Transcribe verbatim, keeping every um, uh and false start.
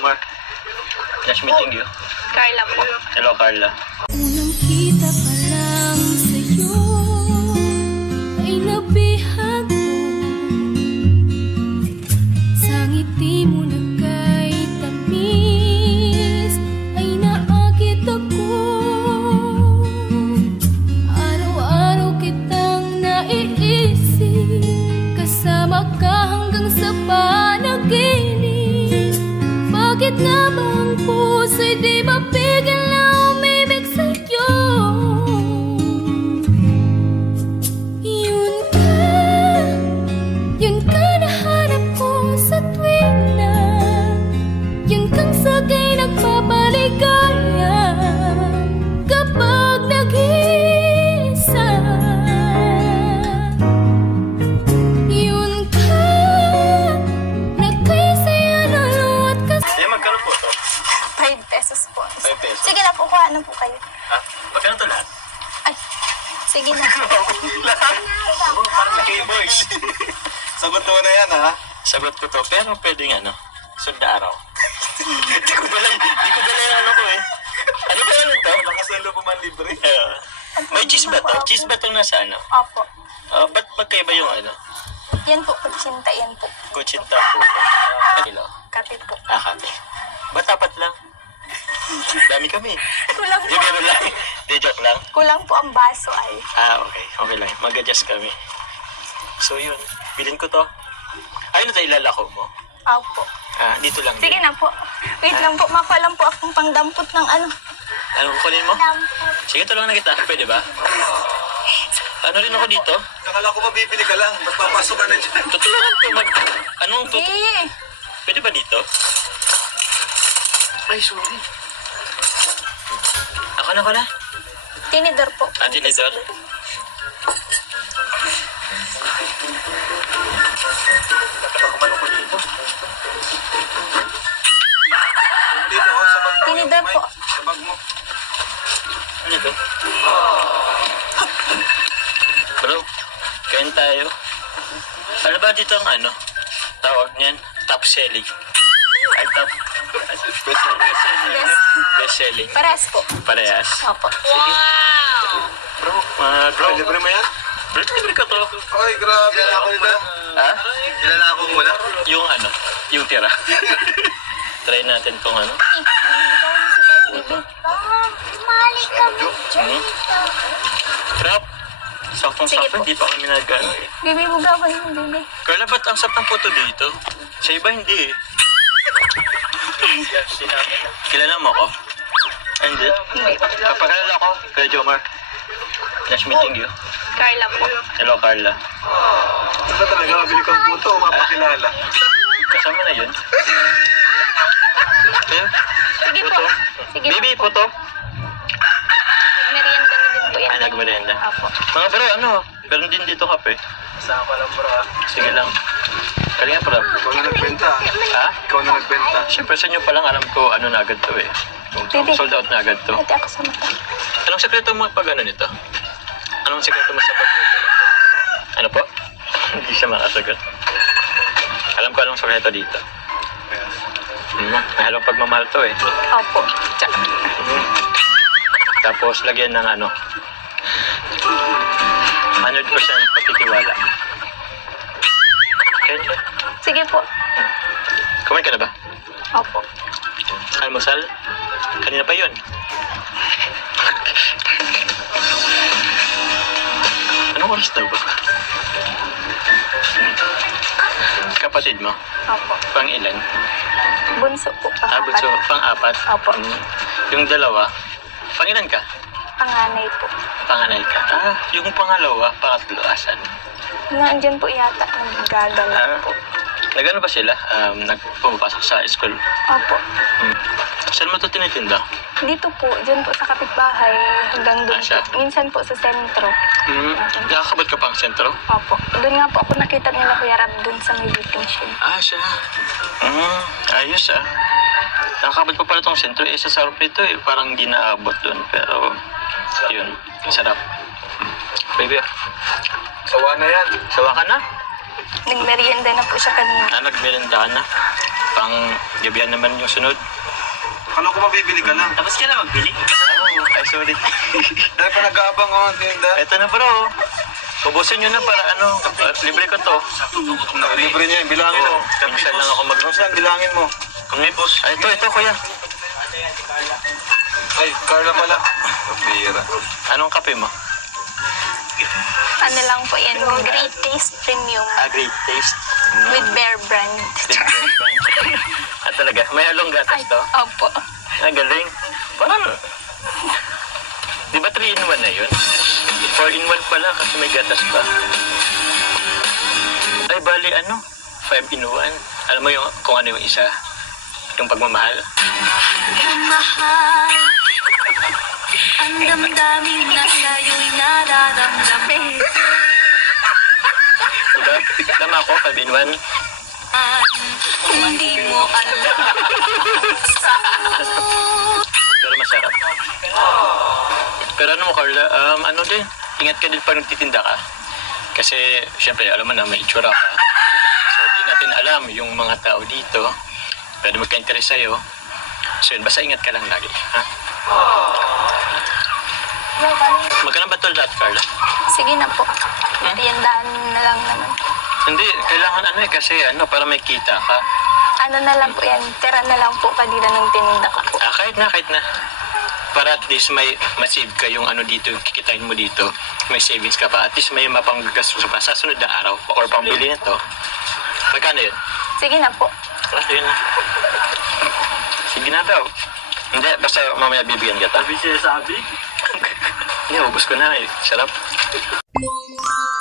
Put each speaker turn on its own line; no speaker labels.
Jomar. Nice meeting you.
Carla po.
Hello, Carla.
Unang kita pa lang sa'yo ay nabihag mo. Sa ngiti mo na kay tamis ay naakit ako. Araw-araw kitang naiisip, kasama ka hanggang sa panaginip. Bakit nga ba ang puso'y di mapigil na umibig sa'yo? Yun ka, yun ka nahanap ko sa tuwing na yun kang sagay nagpapaligaya kapag nag-iisa. Yun ka, nagkasaya na luwat ka.
Eh, magkano po to?
Five pesos po.
five pesos.
Sige na po, kuha na po kayo.
Ha? Magkano to lahat?
Ay, sige na.
Lahat? Oh, parang K-boys.
Sagot mo na yan, ha?
Sagot ko to, pero pwedeng ano, sunda araw. Di ko dala, di ko dala yung ano ko eh. Ano ba yan ito?
Nakasalo pa man libre.
Uh, may cheese ba to? Cheese ba itong nasa ano?
Opo.
Uh, ba't magkaiba yung ano?
Yan po, kutsinta yan po.
Kuchinta po. Uh, kilo.
Kape po.
Ah, kami. Ba't tapat lang? Dami kami.
Kulang
Di
po.
meron lang. Di joke lang.
Kulang po ang baso ay.
Ah, okay. Okay lang. Mag-adjust kami. So yun, bilhin ko to. Ayun na tayo ilalako mo.
Opo.
Ah, dito lang.
Sige na po. Wait lang po, makuha lang po akong pangdampot ng ano.
Anong kukunin mo?
Dampot.
Sige, tulungan na kita. Pwede ba? Ano rin ako dito?
Kakala ko mabibili ka lang. Ba't papasok ka na dyan?
Tutulungan ko mag... Anong tut...
Eh,
Pwede ba dito? Ay, sorry. Ako na, ako na.
tinidor po.
Ah, tinidor. Nakakakumano ko dito.
Dito, oh, sa bag mo.
Tinidor po.
Sa bag mo.
Ano ito? Bro, kain tayo. Ano ba dito ang ano? Tawag niyan? Top selling. Ay, top. Best selling.
Yes.
Best selling.
Parehas po.
Parehas.
Opo.
Sige. Bro, mga bro.
Ay, libre mo yan?
Bro, libre ka to.
Ay, grabe. Ilalako nila.
Ha?
Ilalako mo lang.
Yung ano? Yung tira. Try natin tong ano.
Eh, bibigyan mo si Bart, baby. Mali ka mo.
Hmm? Trap.
Sige
Saktong-sakto,
po.
hindi pa kami nag-ano eh.
Baby, bugawan mo, baby.
Carla, ba't ang sap ng photo dito? Sa iba, hindi eh. Kilala mo ako? Ay, hindi. Kapagkalala ko, Kuya Jomar. Nice meeting you.
Carla po.
Hello, Carla.
Ano talaga, mabili kang puto o mapakilala?
Kasama na yun. Ayun.
Sige po.
Puto.
Sige
Baby,
po.
puto.
Merienda na din po yan.
Ay, nagmerienda.
Opo.
Mga bro, ano? Meron din dito kape.
Saan ka lang, bro, ha?
Sige lang. Kalinga, bro.
Ikaw na nagbenta.
Ha?
Ikaw na nagbenta.
Siyempre, sa inyo pa lang alam ko ano na agad to eh.
Baby.
Sold out na agad to.
Ate ako sa mata.
Anong sekreto mo pag ano nito? Anong sekreto mo sa pagluto nito? Ano po? Hindi siya makasagot. Alam ko anong sekreto dito. Hmm, may halong pagmamahal to eh.
Opo. Tsaka.
Hmm. Tapos lagyan ng ano. one hundred percent patitiwala. Kaya
Sige po.
kumain ka na ba?
Opo.
Almusal? Kanina pa yun. Anong oras daw ba? Kapatid mo?
Opo.
Pang ilan?
Bunso po.
Ah, bunso. Pang apat?
Opo.
Mm. Yung dalawa? Pang ilan ka?
Panganay po.
Panganay ka? Ah, yung pangalawa, pangatlo, asan?
Nandyan po yata ang gagala
Ah,
po.
nagano ba sila? Um, nagpumapasok sa school?
Opo.
Hmm. Saan mo ito tinitinda?
Dito po, dyan po sa kapitbahay, hanggang doon
Ah, siya?
po. Minsan po sa sentro.
Hmm. Nakakabot ka pang sentro?
Opo. Doon nga po ako nakita nila Kuya Rab doon sa may waiting shed.
Ah, siya. Hmm, ayos ah. Nakakabot pa pala tong sentro. Eh, sa sarap nito eh. Parang di naabot doon. Pero, yun. Sarap. Baby,
Sawa na yan.
sawa ka na?
Nagmerienda na po siya kanina.
Ah, nagmerenda ka na. Pang gabihan naman yung sunod.
Kala ko mabibili ka lang.
Tapos ka na magbili? Oo, ay sorry.
Dahil pa nag-aabang ako ng tinda.
Eto na bro. Ubusin nyo na para ano, uh, libre ko to.
Libre niya yun, bilangin mo.
Minsan lang ako mag...
Rosan, bilangin mo.
Kumipos. Ay, ito, ito kuya.
Ay, Carla pala. Pabira.
Anong kape mo?
Ano lang po yan, Great Taste Premium
Ah, great taste.
with Bear Brand.
Ah, talaga? May halong gatas to?
Opo.
Ah, galing. Parang... Di ba three in one na yun? four in one pala kasi may gatas pa. Ay, bali ano? five in one. Alam mo yung kung ano yung isa? Yung pagmamahal?
Mahal, ang damdamin na sa'yo'y nararamdaman.
Diba? Tama ako, five in one.
Hindi mo alam.
Pero masarap. Pero ano mo, Carla, um, ano din, ingat ka din pag nagtitinda ka. Kasi, syempre, alam mo na, may itsura ka. So, di natin alam yung mga tao dito. Pwede magka-interest sa'yo. So, yun, basta ingat ka lang lagi, ha? Magkano ba ito lahat, Carla?
Sige na po. Meriendahan na lang naman.
Hindi, kailangan ano eh, kasi ano, para may kita ka.
Ano na lang po yan, tira na lang po kanina ng tininda ko po.
Ah, kahit na, kahit na. Para at least may masave ka yung ano dito, yung kikitain mo dito. May savings ka pa. At least may mapanggastos pa sa sunod na araw or pambili nito. Magkano yun?
Sige na po.
Ah, yun na. Sige na daw. Hindi, basta mamaya bibigyan kita.
Sabi siya sabi.
Hindi, ubus ko na eh. Sarap.